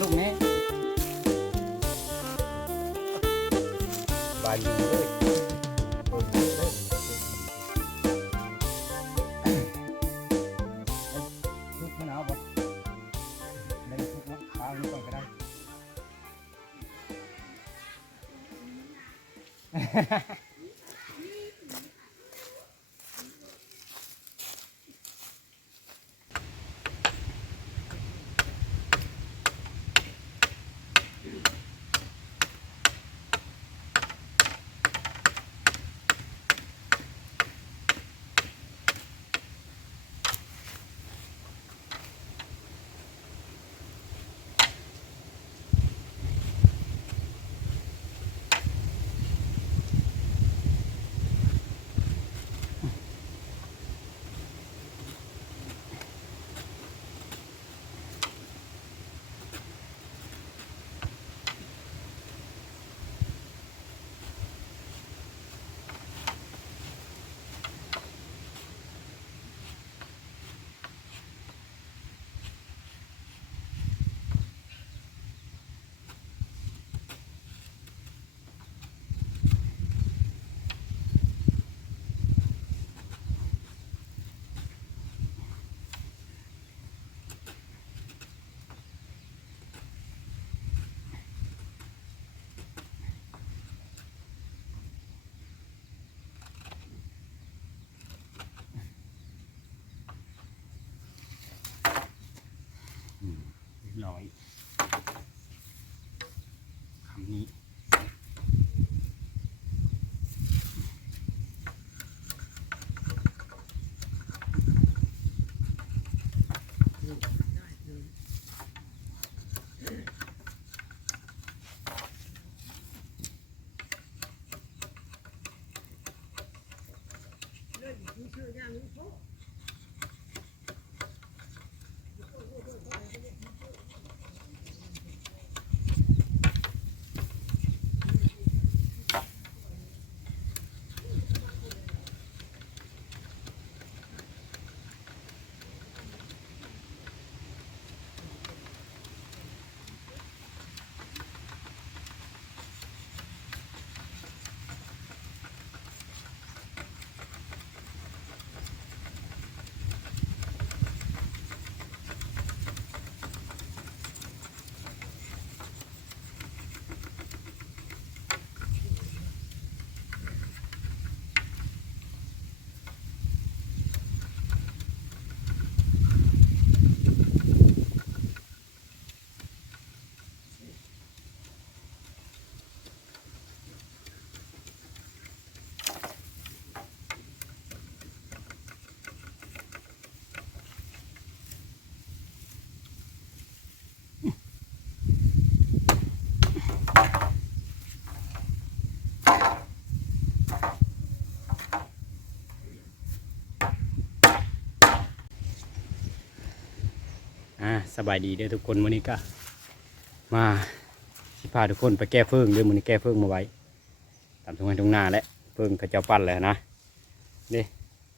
ลูกนี้บานอยู่เลยลูกมะนาวบ่ได้ลูกมะพร้าวนี่ก่อนก็ได้ร้อยคำนี้สบายดีเด้อทุกคนวันนี้ก็มาสิพาทุกคนไปแก้เฟืองเดี๋ยวมันแก้เฟืองมาไว้ตามทุ่งให้ทุ่งนาและเฟืองกระเจ้าปั้นเลยนะเด้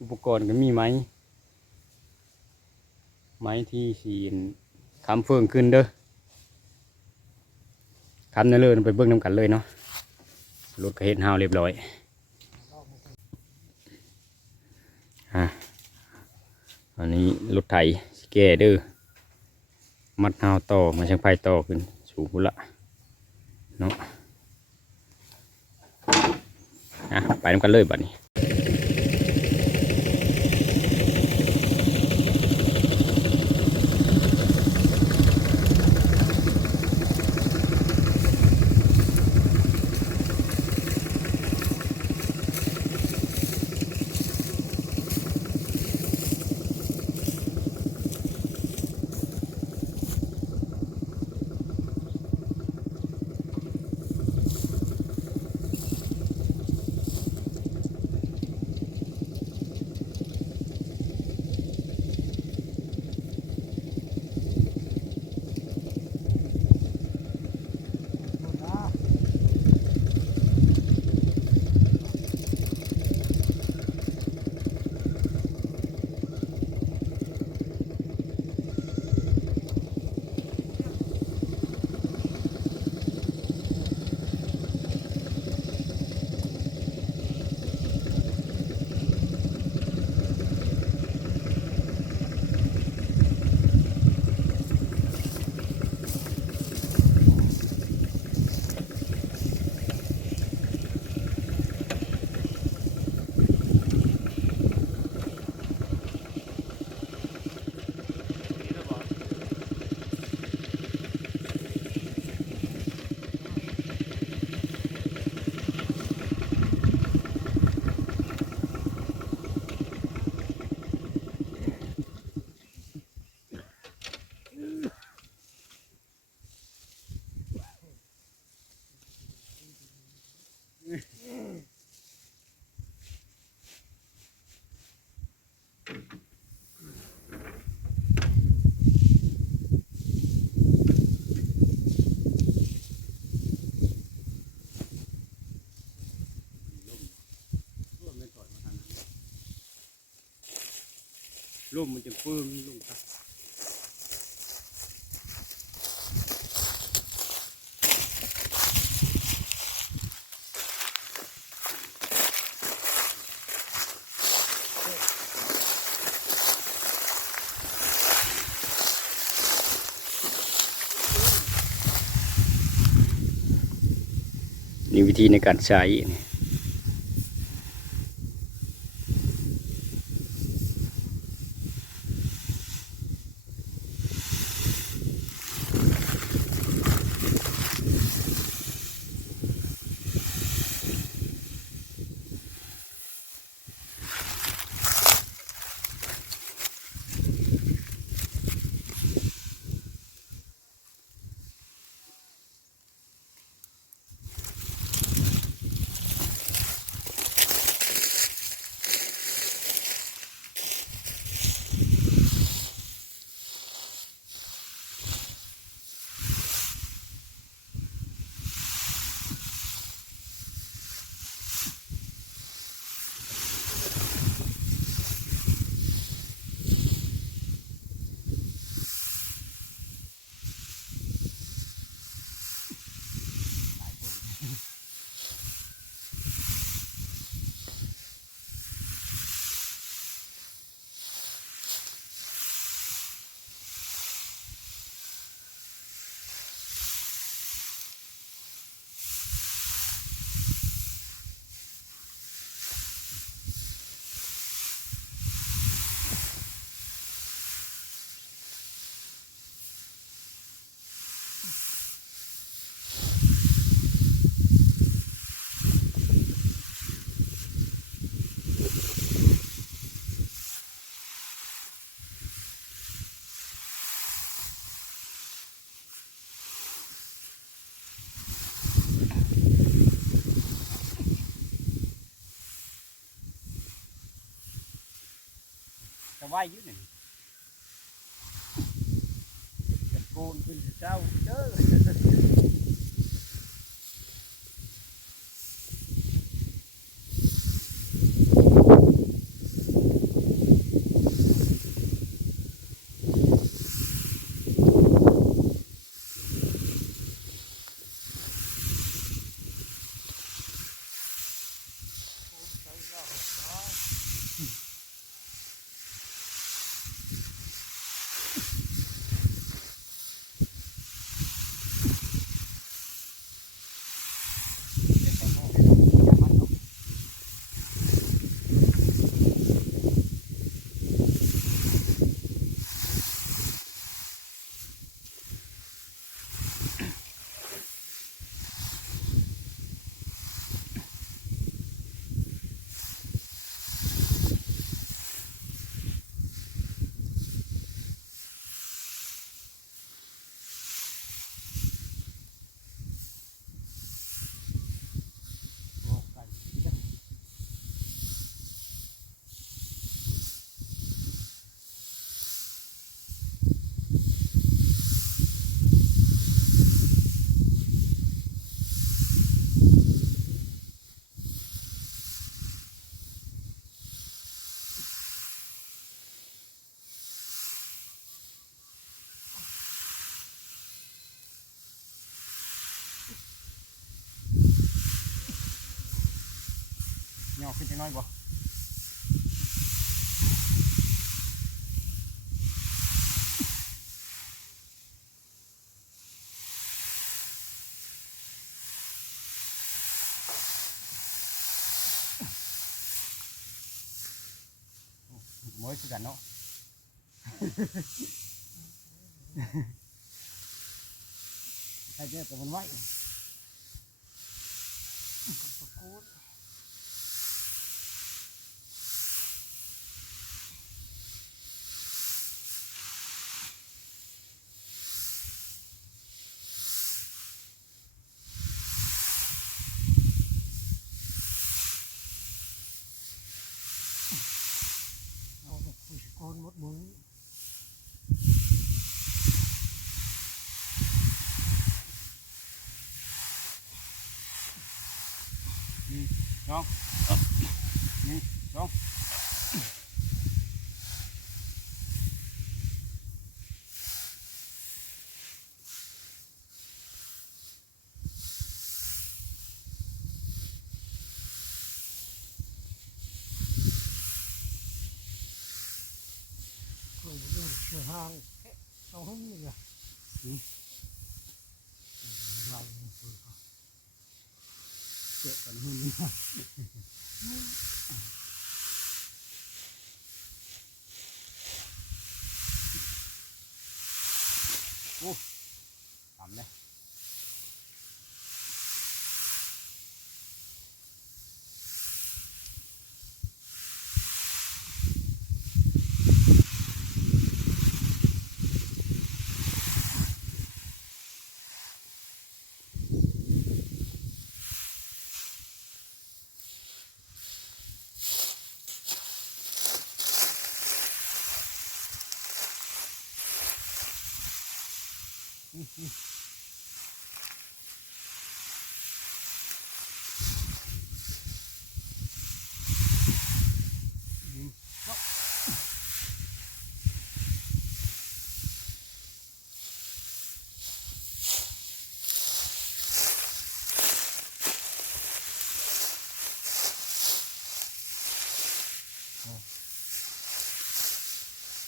อุปกรณ์ก็มีไม้ที่สีคำเฟืองขึ้นเด้อคำนั่นเลยไปเบื้องน้ำกันเลยเนาะรถก็เห็นหาวเรียบร้อยอันนี้รถไถแก้เด้อมัดหาวต่อมาช่างไฟต่อขึ้นสูงพุ่นละเนาะ ไปนำกันเลยบัดนี้ร่มมันจะเฟื่องลงครับนี่วิธีในการใช้จะไหวยืดหนึ่งจะโกนขึ้นเจ้าเจ้อ ย่อขึ้นจะน้อยบ่mới cứ gần nó hay chứ tụi mình vậy con một mũi không không rồi sửa hàng sau hết rồi dài chuyện còn hơn nữa ô tắm đây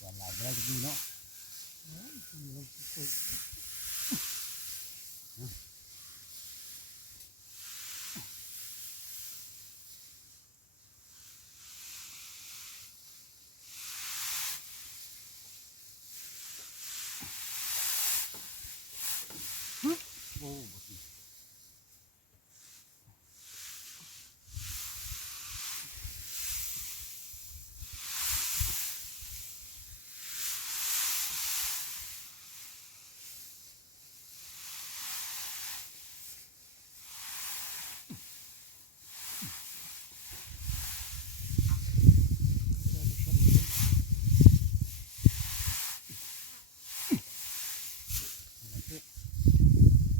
còn lại đây thì gì nữa ô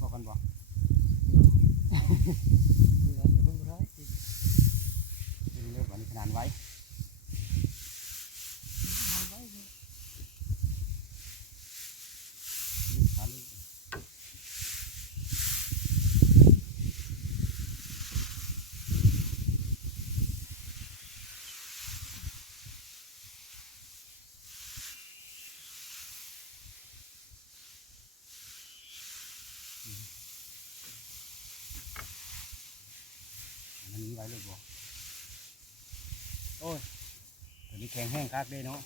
có con bòเลือกวันขนาดไว้มันนี้ไว้เลยบ่โอ้ยตัวนี้แข็งแห้งคักเลยเนาะ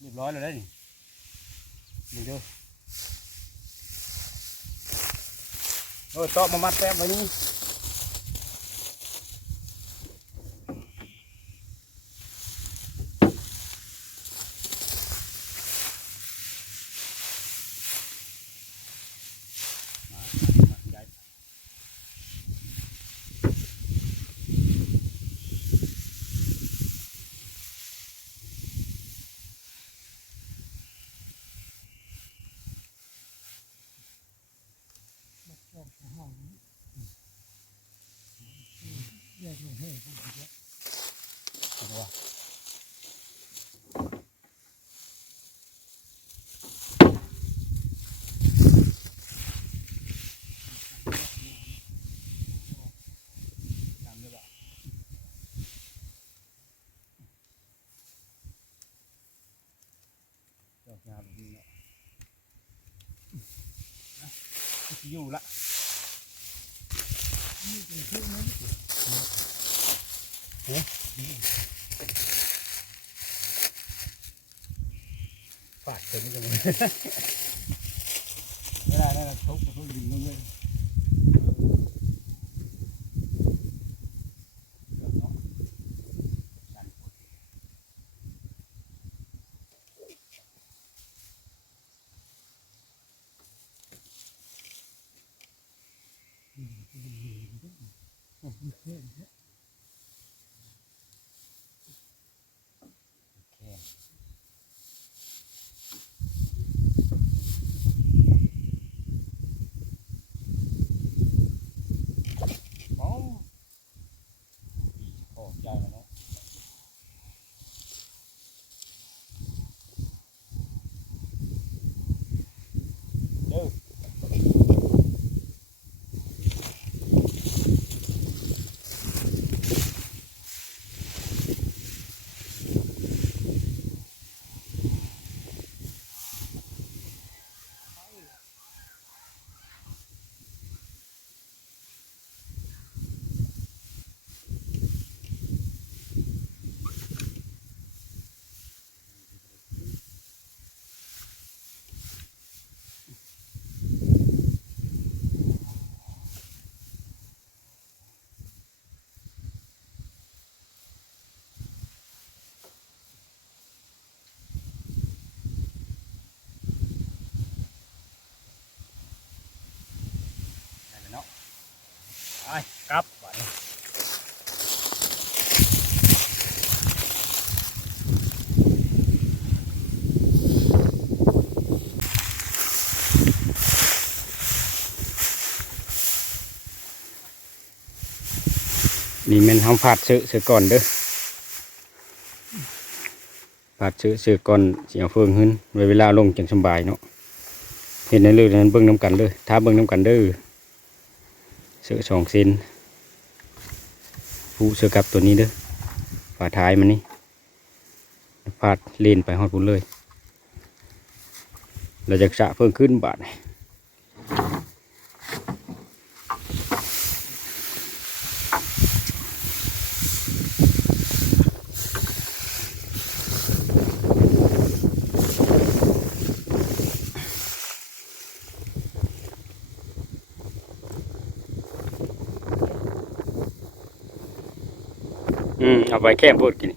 เรียบร้อยแล้วนี่มึงดูโอ้ยตอกมามัดแป๊บไว้นี่แยกลงให้ผมเยอะ ถูกป่ะตามด้วยป่ะ อยู่ละ นี่เป็นชื่อนั้น ฝาดถึงจังเลยไม่ได้แล้วทุบดินลงเลยโอ้ใจแล้วเนาะเด้อเนาะไปกลับไปนี่แมันทำผัดซื้อก่อนเด้อผัดซื้อก่อนเสียเฟืองขึ้นไว้เวลาลงจังสบายเนาะเห็นในเรื่องนั้นเบิ่งน้ำกันเลยถ้าเบิ่งน้ำกันเด้อซื้อ2 เซนผู้ซื้อกับตัวนี้เด้อฝาท้ายมันนี่พาดเลนไปฮอดพุ่นเลยเราจะสะเพิ่มขึ้นบาทเอาไปแค่พูดกิน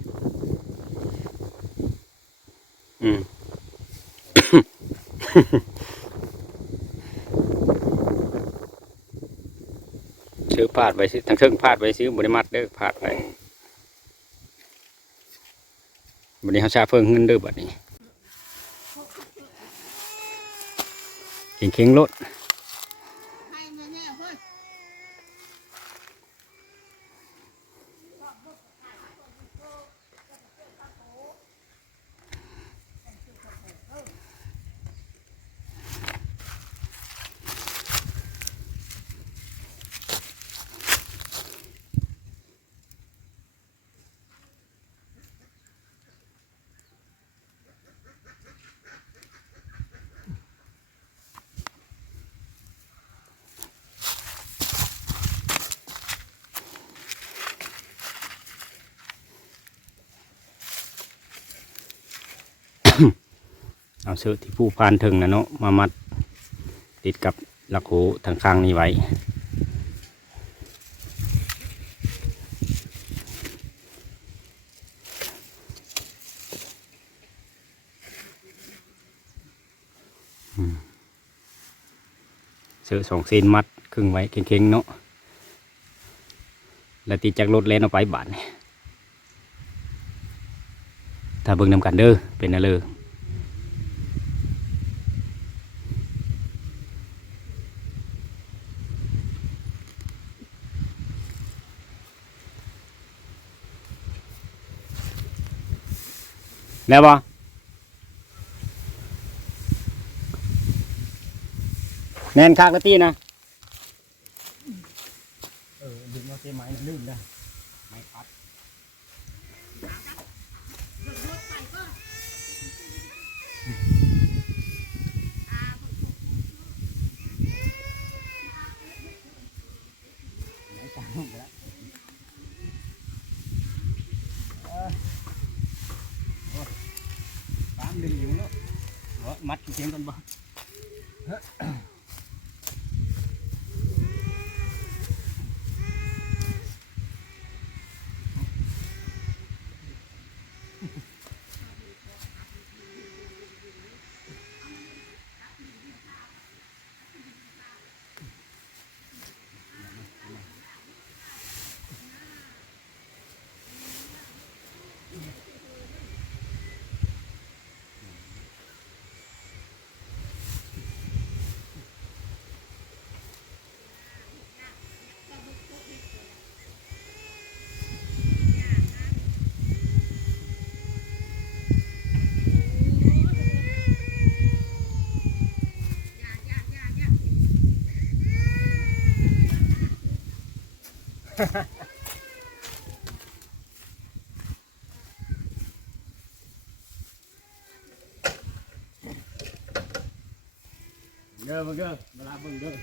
ซื้อพาดไปซื้อทั้งเครื่องพาดไปซื้อบริมัดเด้อพาดไปบัดนี้เขาชาเพิ่งเงินเด้อบัดนี้เข่งรถเอาเสื้อที่ผู้พานถึงนะเนาะมามัดติดกับหลักหูทางข้างนี้ไว้เสื้อ2 เซนมัดครึ่งไว้เข่งๆเนาะแล้วตีจากรถแล่นเอาไปบาทถ้าเบิ่งนำกันเด้อเป็นอะไรแล้วบ่แน่นคักแล้วตีนะดึงเอาเส้นไม้ลื่นได้ไม้พัด เสียงกันบ่เด้อเด้อเวลาเบิ่งเด้อ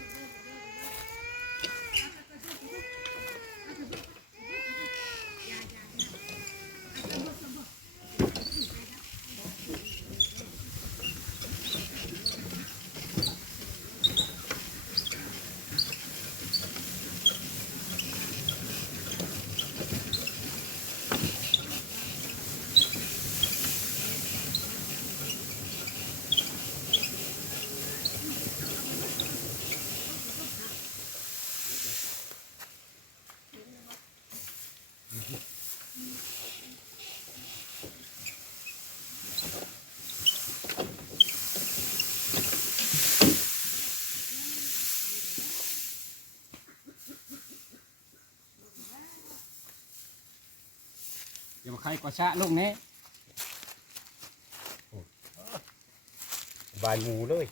เดี๋ยวใครก็ชะลูกนี้บายงูเลย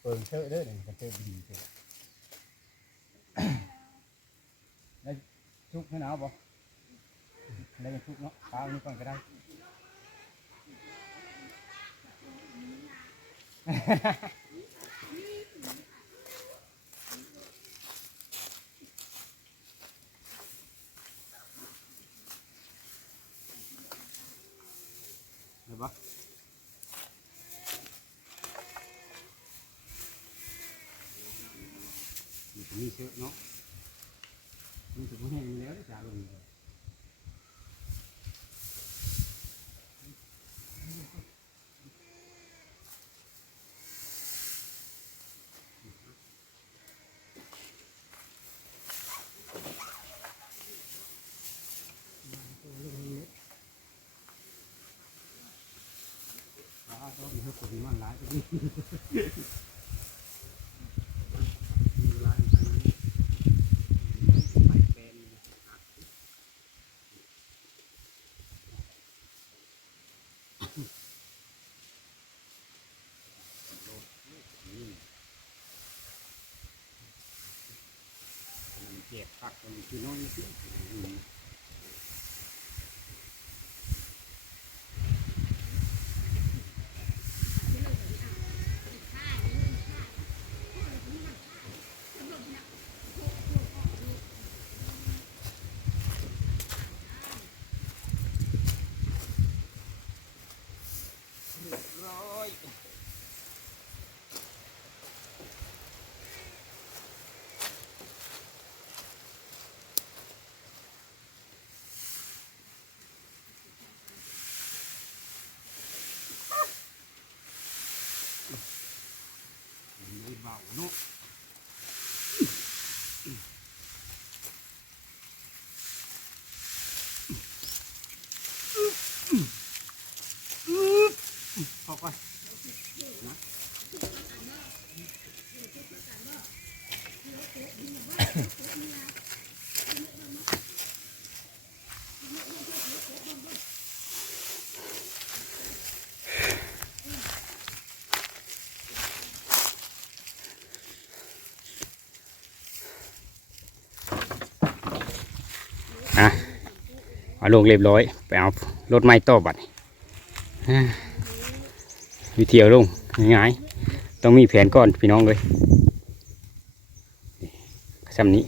เปิงเชอะเด้อเนี่ยมันเชอะดีเจ้ได้ชุกให้หนาวบ่ได้ชุกเนาะปลาอันนี้ก่อนก็ได้เห็นปะมีเชือกเนาะมันจะพูดให้มันแล้วจะลงต้องมีเพื่อนมันหลายตัวนี้มีหลายตัวนี้ไปเป็นมันเจ็บปักมันคือน้อยนิด rồi đi vào nó học coiเอาลงเรียบร้อยไปเอารถไม้ต่อบัดวิธีเอาลงง่ายๆต้องมีแผนก่อนพี่น้องเลยซ้ำนี้